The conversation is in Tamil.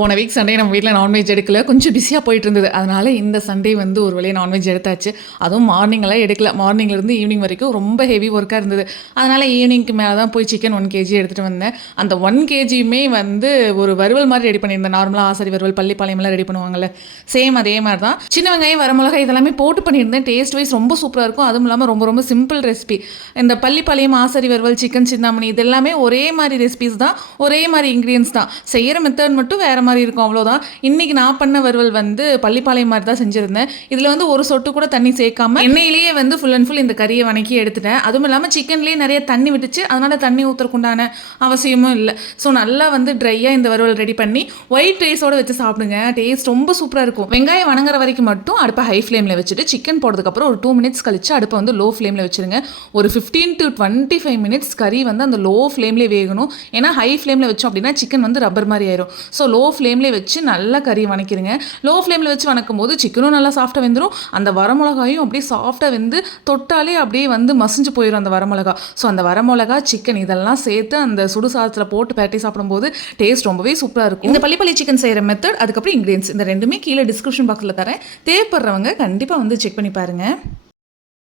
போன வீக் சண்டே நம்ம வீட்டில் நான்வெஜ் எடுக்கல, கொஞ்சம் பிஸியாக போயிட்டு இருந்தது. அதனால் இந்த சண்டே வந்து ஒரு வேளையை நான்வெஜ் எடுத்தாச்சு. அதுவும் மார்னிங்கெல்லாம் எடுக்கல, மார்னிங்லேருந்து ஈவினிங் வரைக்கும் ரொம்ப ஹெவி ஒர்க்காக இருந்தது. அதனால் ஈவினிங்க்கு மேலே தான் போய் சிக்கன் 1 kg எடுத்துகிட்டு வந்தேன். அந்த 1 kgயுமே வந்து ஒரு வறுவல் மாதிரி ரெடி பண்ணியிருந்தேன். நார்மலாக ஆசரி வறுவல், பள்ளிப்பாளையம்லாம் ரெடி பண்ணுவாங்கள்ல, சேம் அதே மாதிரி தான். சின்ன வெங்காயம், வரமிளகாய் இதெல்லாமே போட்டு பண்ணியிருந்தேன். டேஸ்ட் வைஸ் ரொம்ப சூப்பராக இருக்கும். அதுவும் இல்லாமல் ரொம்ப ரொம்ப சிம்பிள் ரெசிபி. இந்த பள்ளிப்பாளையம், ஆசரி வறுவல், சிக்கன் சிந்தாமணி இது எல்லாமே ஒரே மாதிரி ரெசிபிஸ் தான், ஒரே மாதிரி இன்க்ரீடியன்ஸ் தான். செய்கிற மெத்தட் மட்டும் வேறு மாதிரி இருக்கும், அவ்வளோதான். இன்றைக்கி நான் பண்ண வறுவல் வந்து பள்ளிப்பாளையம் மாதிரி தான் செஞ்சுருந்தேன். இதில் வந்து ஒரு சொட்டு கூட தண்ணி சேர்க்காம எண்ணெயிலேயே வந்து ஃபுல் அண்ட் ஃபுல் இந்த கறியை வணக்கி எடுத்துட்டேன். அதுவும் இல்லாமல் சிக்கன்லேயே நிறைய தண்ணி விட்டுச்சு, அதனால் தண்ணி ஊற்றுறக்குண்டான அவசியமும் இல்லை. ஸோ நல்லா வந்து ட்ரையாக இந்த வறுவல் ரெடி பண்ணி ஒயிட் ரைஸோடு வச்சு சாப்பிடுங்க. டேஸ்ட் ரொம்ப சூப்பராக இருக்கும். வெங்காயம் வணங்குற வரைக்கும் மட்டும் அடுப்பை ஹை ஃப்ளேமில் வச்சுட்டு சிக்கன் போடுறதுக்கப்புறம் ஒரு 2 minutes கழிச்சு அடுப்பை வந்து லோ ஃப்ளேமில் வச்சுருங்க. ஒரு 15 to 25 minutes கறி வந்து அந்த லோ ஃப்ளேம்லேயே வேகணும். ஏன்னா ஹை ஃப்ளேமில் வச்சோம் அப்படின்னா சிக்கன் வந்து ரப்பர் மாதிரி ஆயிரும். ஸோ லோ ஃப்ளேம்லேயே வச்சு நல்லா கறி வணக்கிடுங்க. லோ ஃப்ளேமில் வச்சு வணக்கும் போது சிக்கனும் நல்லா சாஃப்டாக வெந்துடும், அந்த வரமிளகாயும் அப்படியே சாஃப்டாக வெந்து தொட்டாலே அப்படியே வந்து மசிஞ்சு போயிடும் அந்த வரமிளகா. ஸோ அந்த வரமிளகா, சிக்கன் இதெல்லாம் சேர்த்து அந்த சுடு சாதத்தில் போட்டு பேட்டி சாப்பிடும்போது டேஸ்ட் ரொம்பவே சூப்பராக இருக்கும். இந்த பள்ளிப்பள்ளி சிக்கன் செய்கிற மெத்தட், அதுக்கப்புறம் இன்க்ரீடியன்ஸ், இந்த ரெண்டுமே கீழே டிஸ்கிரிப்ஷன் பாக்ஸில் தரேன். தேவைப்படுறவங்க கண்டிப்பாக வந்து செக் பண்ணி பாருங்கள்.